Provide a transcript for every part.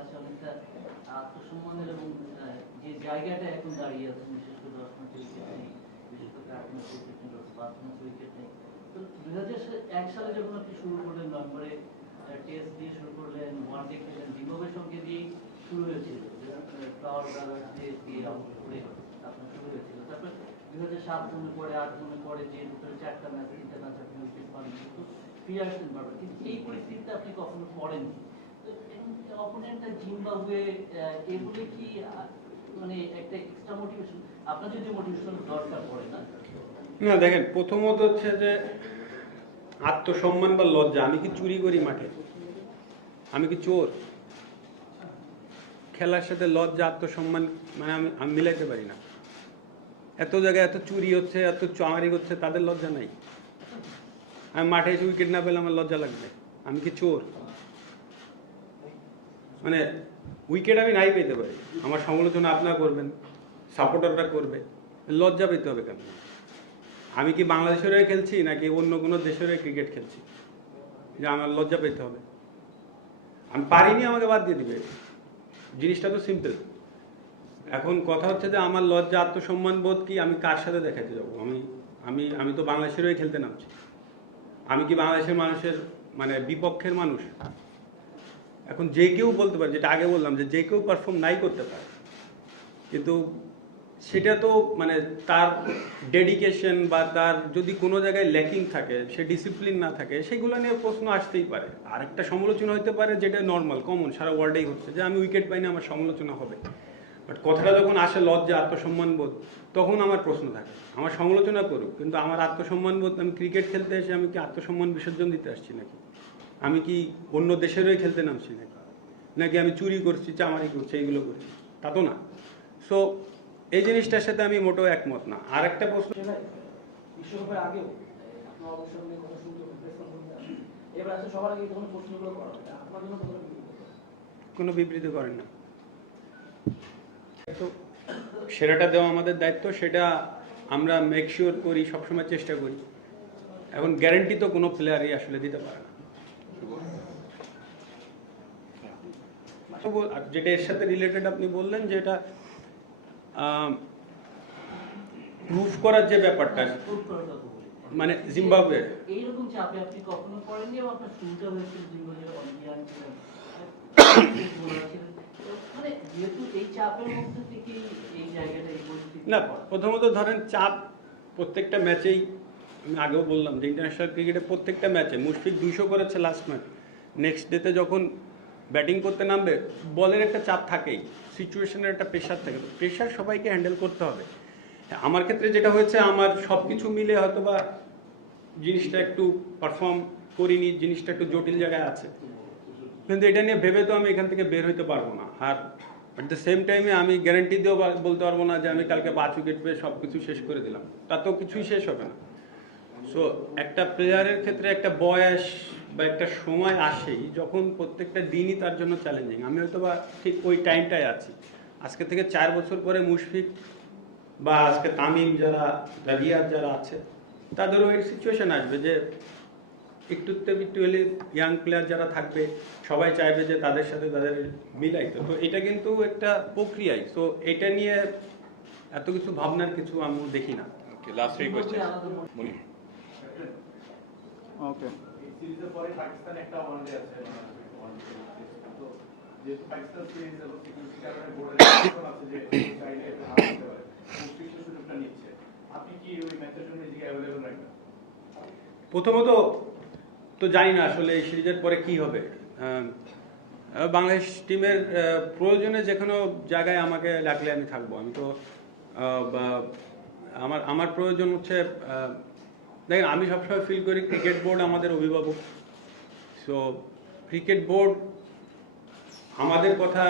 কাছে অনেকটা আত্মসম্মানের এবং যে জায়গাটা এখন দাঁড়িয়ে আছে, বিশেষ করে 10 ম্যাচ উইকেট নেই, বিশেষ করে 8 ম্যাচ উইকেট নেই, 5 ম্যাচ উইকেট নেই। তো 2001 সালে যখন আপনি শুরু করলেন নভেম্বরে, টেস্ট দিয়ে শুরু করলেন, ওয়ানডে খেলেন, জিম্বাবুয়ের সঙ্গে দিয়েই শুরু হয়েছিল, ফ্লাওয়ার ব্রাদার্স দিয়ে আউট করে আপনার শুরু হয়েছিল। তারপর 2007 মনে পড়ে, 8 মনে পড়ে যে দুটো 4টা ম্যাচ 3টা ম্যাচ আপনি উইকেট পান, কিন্তু ফিরে আসলেন বারবার। কিন্তু এই পরিস্থিতিতে আপনি কখনো পড়েননি। অপোনেন্টটা জিম্বাবুয়ে, এগুলো কি মানে একটা এক্সট্রা মোটিভেশন, আপনার যদি মোটিভেশন দরকার পড়ে না? না দেখেন, প্রথমত হচ্ছে যে আত্মসম্মান বা লজ্জা। আমি কি চুরি করি মাঠে? আমি কি চোর? খেলার সাথে লজ্জা আত্মসম্মান মানে আমি মিলাইতে পারি না। এত জায়গায় এত চুরি হচ্ছে, এত চামারি হচ্ছে, তাদের লজ্জা নাই। আমি মাঠে এসে উইকেট না পেলে আমার লজ্জা লাগবে? আমি কি চোর? মানে উইকেট আমি নাই পেতে পারি, আমার সমালোচনা আপনারা করবেন, সাপোর্টাররা করবে, লজ্জা পেতে হবে কেন? আমি কি বাংলাদেশের হয়ে খেলছি নাকি অন্য কোনো দেশের হয়ে ক্রিকেট খেলছি যে আমার লজ্জা পেতে হবে? আমি পারিনি, আমাকে বাদ দিয়ে দিবে। জিনিসটা তো সিম্পল। এখন কথা হচ্ছে যে আমার লজ্জা আত্মসম্মান বোধ কি আমি কার সাথে দেখাতে যাবো? আমি তো বাংলাদেশের হয়ে খেলতে নামছি। আমি কি বাংলাদেশের মানুষের মানে বিপক্ষের মানুষ? এখন যে কেউ বলতে পারে, যেটা আগে বললাম, যে যে কেউ পারফর্ম নাই করতে পারে, কিন্তু সেটা তো মানে তার ডেডিকেশন বা তার যদি কোনো জায়গায় ল্যাকিং থাকে, সে ডিসিপ্লিন না থাকে, সেগুলো নিয়ে প্রশ্ন আসতেই পারে। আর একটা সমালোচনা হতে পারে যেটা নর্মাল কমন সারা ওয়ার্ল্ডেই হচ্ছে, যে আমি উইকেট পাইনি আমার সমালোচনা হবে। বাট কথাটা যখন আসে লজ্জা আত্মসম্মান বোধ, তখন আমার প্রশ্ন থাকে। আমার সমালোচনা করুক, কিন্তু আমার আত্মসম্মান বোধ, আমি ক্রিকেট খেলতে এসে আমি কি আত্মসম্মান বিসর্জন দিতে আসছি নাকি? আমি কি অন্য দেশের হয়ে খেলতে নামছি নাকি আমি চুরি করছি, চামারি করছি, এইগুলো করছি? তা তো না। সো এই জিনিসটার সাথে আমি মোটেও একমত না। আর একটা প্রশ্ন, বিশ্বকাপের আগেও আপনার অবসর নিয়ে কথা শুনতে এবার আসলে সবার আগে তখন প্রশ্নগুলো করা হয়, আপনার জন্য কোনো বিবৃতি করেন না। তো সেরাটা দেওয়া আমাদের দায়িত্ব, সেটা আমরা মেক শিওর করি, সবসময় চেষ্টা করি। এখন গ্যারান্টি তো কোনো প্লেয়ারই আসলে দিতে পারে না। যেটা এর সাথে রিলেটেড আপনি বললেন, যে এটা প্রুফ করার যে ব্যাপারটা, মানে জিম্বাবুয়ে এইরকম চাপে আপনি কখনো পড়েননি, এবং আপনার শুরুটা হয়েছিল জিম্বাবুয়ে, অনেক ইয়াং ছিলেন, মানে যেহেতু এই চাপের মধ্যে থেকে এই জায়গাটা, এই পরিস্থিতি না, প্রথমত ধরেন চাপ প্রত্যেকটা ম্যাচেই, আমি আগেও বললাম যে ইন্টারন্যাশনাল ক্রিকেটে প্রত্যেকটা ম্যাচে মুশফিক 200 করেছে লাস্ট ম্যাচ, নেক্সট ডেতে যখন ব্যাটিং করতে নামবে বলের একটা চাপ থাকেই, সিচুয়েশনের একটা প্রেশার থাকে। প্রেশার সবাইকে হ্যান্ডেল করতে হবে। আমার ক্ষেত্রে যেটা হয়েছে, আমার সব কিছু মিলে হয়তো বা জিনিসটা একটু পারফর্ম করিনি, জিনিসটা একটু জটিল জায়গায় আছে, কিন্তু এটা নিয়ে ভেবে তো আমি এখান থেকে বের হইতে পারবো না। আর অ্যাট দ্য সেম টাইমে আমি গ্যারান্টি দিয়েও বলতে পারবো না যে আমি কালকে 5 উইকেট পেয়ে সব কিছু শেষ করে দিলাম, তাতেও কিছুই শেষ হবে না। সো একটা প্লেয়ারের ক্ষেত্রে একটা বয়স বা একটা সময় আসেই যখন প্রত্যেকটা দিনই তার জন্য চ্যালেঞ্জিং। আমি হয়তো বা ঠিক ওই টাইমটায় আছি। আজকে থেকে 4 বছর পরে মুশফিক বা আজকে তামিম যারা, রিয়াদ যারা আছে, তাদেরও এই সিচুয়েশন আসবে যে একটু হলে ইয়াং প্লেয়ার যারা থাকবে সবাই চাইবে যে তাদের সাথে তাদের মিলাইতে। তো এটা কিন্তু একটা প্রক্রিয়াই। সো এটা নিয়ে এত কিছু ভাবনার কিছু আমি দেখি না। লাস্ট থ্রি কোয়েশ্চেন মনি। ওকে, সিরিজের পরে পাকিস্তান একটা ওয়ানডে আছে, তো যেহেতু পাকিস্তান সিরিজ এবং সিকিউরিটি কারণে বোর্ডের আছে যে চাইলে হারাতে পারে, মুশফিক সুযোগটা নিচ্ছে, আপনি কি ওই ম্যাচের জন্য নিজেকে অ্যাভেলেবল রাখবেন? প্রথমত তো জানি না আসলে এই সিরিজের পরে কি হবে। বাংলাদেশ টিমের প্রয়োজনে যে কোনো জায়গায় আমাকে ডাকলে আমি থাকবো। আমি তো আমার প্রয়োজন হচ্ছে, দেখেন আমি সবসময় ফিল করি ক্রিকেট বোর্ড আমাদের অভিভাবক। সো ক্রিকেট বোর্ড আমাদের কথা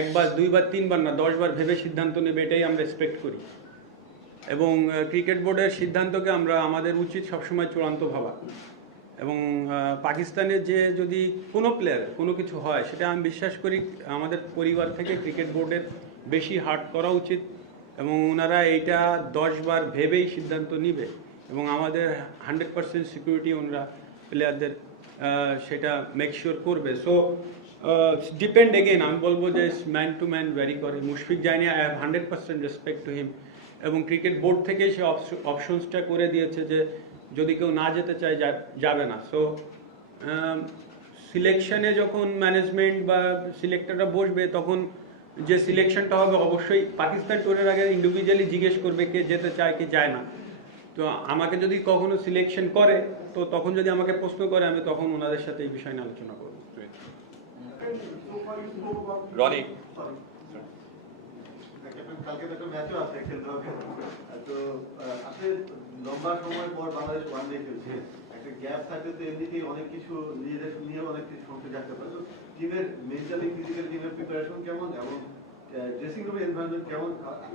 একবার, দুইবার, তিনবার না 10 বার ভেবে সিদ্ধান্ত নেবে, এটাই আমরা রেসপেক্ট করি। এবং ক্রিকেট বোর্ডের সিদ্ধান্তকে আমরা, আমাদের উচিত সবসময় চূড়ান্ত ভাবা। এবং পাকিস্তানের যে যদি কোনো প্লেয়ারের কোনো কিছু হয়, সেটা আমি বিশ্বাস করি আমাদের পরিবার থেকে ক্রিকেট বোর্ডের বেশি হার্ট করা উচিত, এবং ওনারা এইটা 10 বার ভেবেই সিদ্ধান্ত নিবে, এবং আমাদের 100% সিকিউরিটি ওনারা প্লেয়ারদের সেটা মেক শিওর করবে। সো ডিপেন্ড এগেন, আমি বলবো যে ম্যান টু ম্যান ভ্যারি করে। মুশফিক জানি I have 100% respect to him, এবং ক্রিকেট বোর্ড থেকে সে অপশনসটা করে দিয়েছে যে যদি কেউ না যেতে চায় যাবে না। সো সিলেকশনে যখন ম্যানেজমেন্ট বা সিলেক্টররা বসবে তখন যে সিলেকশনটা হবে অবশ্যই পাকিস্তান ট্যুরের আগে ইন্ডিভিজুয়ালি জিজ্ঞেস করবে কে যেতে চায় কে যায় না। তো আমাকে যদি কখনো সিলেকশন করে তো তখন যদি আমাকে প্রশ্ন করে আমি তখন ওনাদের সাথে এই বিষয় নিয়ে আলোচনা করবো। রনি কালকে তো একটা ম্যাচও আছে খেলতে হবে, তো আপনি লম্বা সময় পর বাংলাদেশ ওয়ানডে খেলছে, একটা গ্যাপ থাকলে তো এমনিতেই অনেক কিছু নিজেদের নিয়ে অনেক কিছু সংশয় থাকতে পারে। তো টিমের মেন্টালি ফিজিক্যাল টিমের প্রিপারেশন কেমন এবং ড্রেসিং রুমের এনভায়রনমেন্ট কেমন?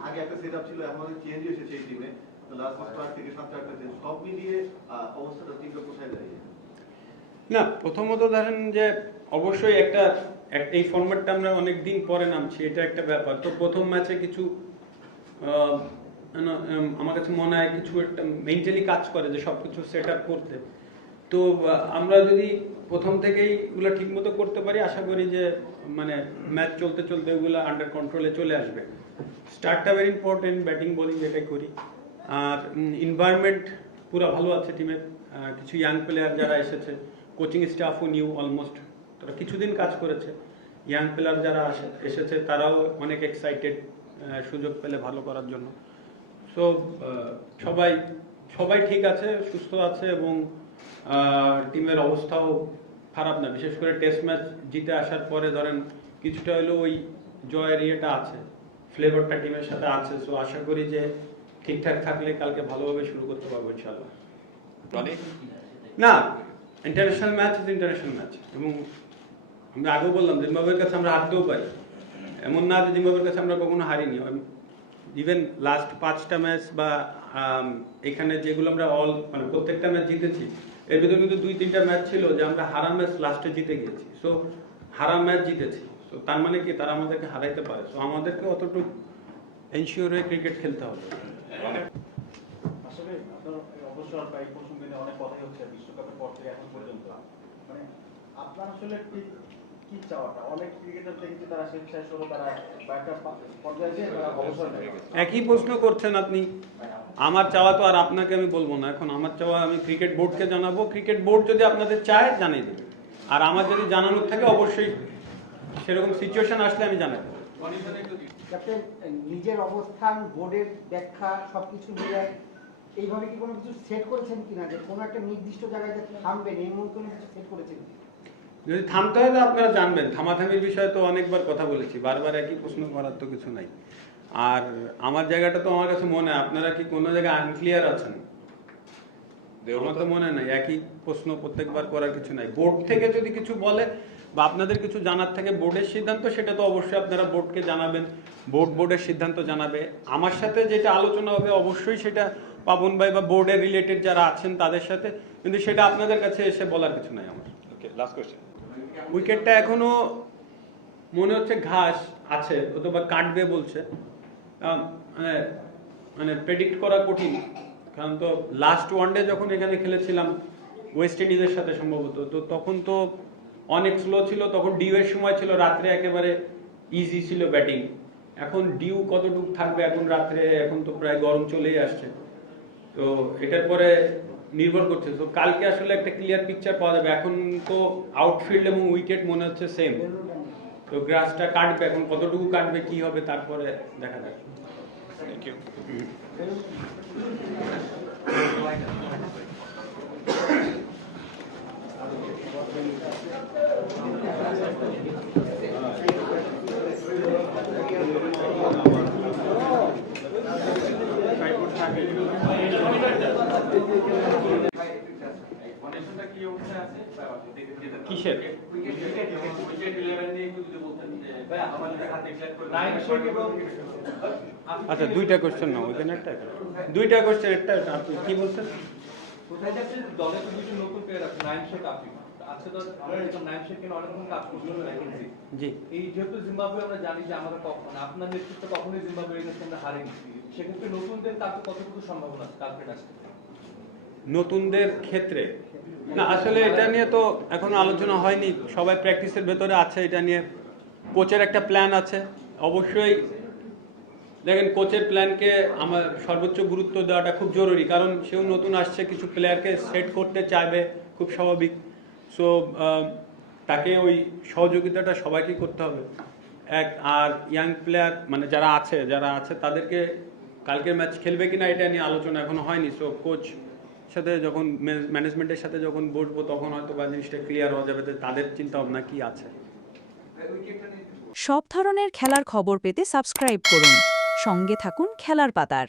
আগে একটা সেট আপ ছিল, এখন অনেক চেঞ্জ হয়েছে এই টিমে, তো লাস্ট 5 থেকে 7-8টা চেঞ্জ, সব মিলিয়ে অবস্থাটা টিমটা কোথায় দাঁড়িয়ে? না, প্রথমত ধরেন যে অবশ্যই একটা এই ফরম্যাটটা আমরা অনেক দিন পরে নামছি, এটা একটা ব্যাপার। তো প্রথম ম্যাচে কিছু আমার কাছে মনে হয় কিছু একটা মেন্টালি কাজ করে যে সব কিছু সেট আপ করতে। তো আমরা যদি প্রথম থেকেই এগুলো ঠিকমতো করতে পারি আশা করি যে মানে ম্যাচ চলতে চলতে ওগুলো আন্ডার কন্ট্রোলে চলে আসবে। স্টার্টটা ভেরি ইম্পর্টেন্ট, ব্যাটিং বোলিং এটাই করি। আর এনভায়রনমেন্ট পুরো ভালো আছে টিমের, কিছু ইয়াং প্লেয়ার যারা এসেছে, কোচিং স্টাফও নিউ অলমোস্ট, তারা কিছুদিন কাজ করেছে। ইয়াং প্লেয়ার যারা এসেছে তারাও অনেক এক্সাইটেড সুযোগ পেলে ভালো করার জন্য। সো সবাই ঠিক আছে, সুস্থ আছে, এবং টিমের অবস্থাও খারাপ না। বিশেষ করে টেস্ট ম্যাচ জিতে আসার পরে ধরেন কিছুটা হলেও ওই জয়ের ইয়েটা আছে, ফ্লেভারটা টিমের সাথে আছে। সো আশা করি যে ঠিকঠাক থাকলে কালকে ভালোভাবে শুরু করতে পারবো ইনশাআল্লাহ। রনি না, international match is international match, এবং আমি আগেও বললাম জিম্বাবুয়ের কাছে আমরা হারতেও পারি, এমন না যে জিম্বাবুয়ের কাছে আমরা কখনো হারিনি। ইভেন লাস্ট 5টা ম্যাচ বা এখানে যেগুলো আমরা মানে প্রত্যেকটা ম্যাচ জিতেছি, এর ভিতরে কিন্তু 2-3টা ম্যাচ ছিল যে আমরা হারা ম্যাচ লাস্টে জিতে গিয়েছি। সো হারা ম্যাচ জিতেছি, তো তার মানে কি তারা আমাদেরকে হারাইতে পারে। সো আমাদেরকে অতটুকু এনশিওর হয়ে ক্রিকেট খেলতে হবে। আসলে আপনার অবসর বা এই প্রসঙ্গে নিয়ে অনেক কথাই হচ্ছে বিশ্বকাপের পর থেকে এখন পর্যন্ত, মানে আপনার আসলে কি চাওয়াটা? অনেক ক্রিকেটার দেখেছি তারা স্বেচ্ছায় সহ তারা বা একটা পর্যায়ে যেয়ে তারা অবসর নেয়। একই প্রশ্ন করছেন আপনি। আমার চাওয়া তো আর আপনাকে আমি বলবো না। এখন আমার চাওয়া আমি ক্রিকেট বোর্ডকে জানাবো, ক্রিকেট বোর্ড যদি আপনাদের চায় জানিয়ে দেবে, আর আমার যদি জানানোর থাকে অবশ্যই সেরকম সিচুয়েশন আসলে আমি জানাবো। ক্যাপ্টেন, নিজের অবস্থান, বোর্ডের ব্যাখ্যা সবকিছু মিলে এইভাবে কি কোনো কিছু সেট করেছেন কিনা, যে কোনো একটা নির্দিষ্ট জায়গায় যে থামবেন এই মতো কোনো কিছু সেট করেছেন? যদি থামতে হয় তো আপনারা জানবেন, থামাথামির বিষয়ে তো অনেকবার কথা বলেছি, বারবার একই প্রশ্ন করার তো কিছু নাই। আর আমার জায়গাটা তো আমার কাছে মনে হয় আপনারা কি কোনো জায়গায় আনক্লিয়ার আছেন? আমার তো মনে নাই, একই প্রশ্ন প্রত্যেকবার করার কিছু নাই। বোর্ড থেকে যদি কিছু বলে বা আপনাদের কিছু জানার থাকে বোর্ডের সিদ্ধান্ত, সেটা তো অবশ্যই আপনারা বোর্ডকে জানাবেন, বোর্ডের সিদ্ধান্ত জানাবে। আমার সাথে যেটা আলোচনা হবে অবশ্যই সেটা পাবন ভাই বা বোর্ডের রিলেটেড যারা আছেন তাদের সাথে, কিন্তু সেটা আপনাদের কাছে এসে বলার কিছু নাই আমার। ওকে, লাস্ট কোশ্চেন। উইকেটটা এখনো মনে হচ্ছে ঘাস আছে, অথবা কাটবে বলছে, মানে প্রেডিক্ট করা কঠিন। কারণ তো লাস্ট ওয়ানডে যখন এখানে খেলেছিলাম ওয়েস্ট ইন্ডিজের সাথে সম্ভবত, তো তখন তো অনেক স্লো ছিল, তখন ডিউ এর সময় ছিল, রাত্রে একেবারে ইজি ছিল ব্যাটিং। এখন ডিউ কতটুকু থাকবে এখন রাত্রে, এখন তো প্রায় গরম চলেই আসছে, তো এটার পরে নির্ভর করছে। তো কালকে আসলে একটা ক্লিয়ার পিকচার পাওয়া যাবে। এখন তো আউটফিল্ড এবং উইকেট মনে হচ্ছে সেম, তো গ্রাসটা কাটবে, এখন কতটুকু কাটবে কি হবে তারপরে দেখা যাবে। Thank you. কিসের? আচ্ছা, দুইটা কোশ্চেন না, ওইখানে একটা দুইটা কোশ্চেন, একটা আপনি কি বলছেন? দলে তো দুটো নতুন প্লেয়ার আছে, নাইম শেখ আফিফ আছে। তো আমরা দেখলাম নাইম শেখ কিন্তু অনেক রকম কাজ করছে ভ্যাকেন্সি। জি, এই যেহেতু জিম্বাবুয়ে আমরা জানি যে আমাদের মানে আপনার নেতৃত্বে কখনোই জিম্বাবুয়ের কাছে আমরা হারিনি, সেক্ষেত্রে নতুনদের কাছে কতটুকু সম্ভাবনা আছে কালকে আসতে? নতুনদের ক্ষেত্রে না আসলে এটা নিয়ে তো এখনো আলোচনা হয়নি, সবাই প্র্যাকটিসের ভেতরে আছে এটা নিয়ে। কোচের একটা প্ল্যান আছে, অবশ্যই দেখেন কোচের প্ল্যানকে আমার সর্বোচ্চ গুরুত্ব দেওয়াটা খুব জরুরি, কারণ সেও নতুন আসছে, কিছু প্লেয়ারকে সেট করতে চাইবে, খুব স্বাভাবিক। সো তাকে ওই সহযোগিতাটা সবাইকে করতে হবে। আর ইয়াং প্লেয়ার মানে যারা আছে তাদেরকে কালকের ম্যাচ খেলবে কিনা এটা নিয়ে আলোচনা এখনো হয়নি। সো কোচ সাথে যখন ম্যানেজমেন্টের সাথে যখন বসবো তখন হয়তো বা জিনিসটা ক্লিয়ার হয়ে যাবে যে তাদের চিন্তা ভাবনা কি আছে। সব ধরনের খেলার খবর পেতে সাবস্ক্রাইব করুন। সঙ্গে থাকুন খেলার পাতার।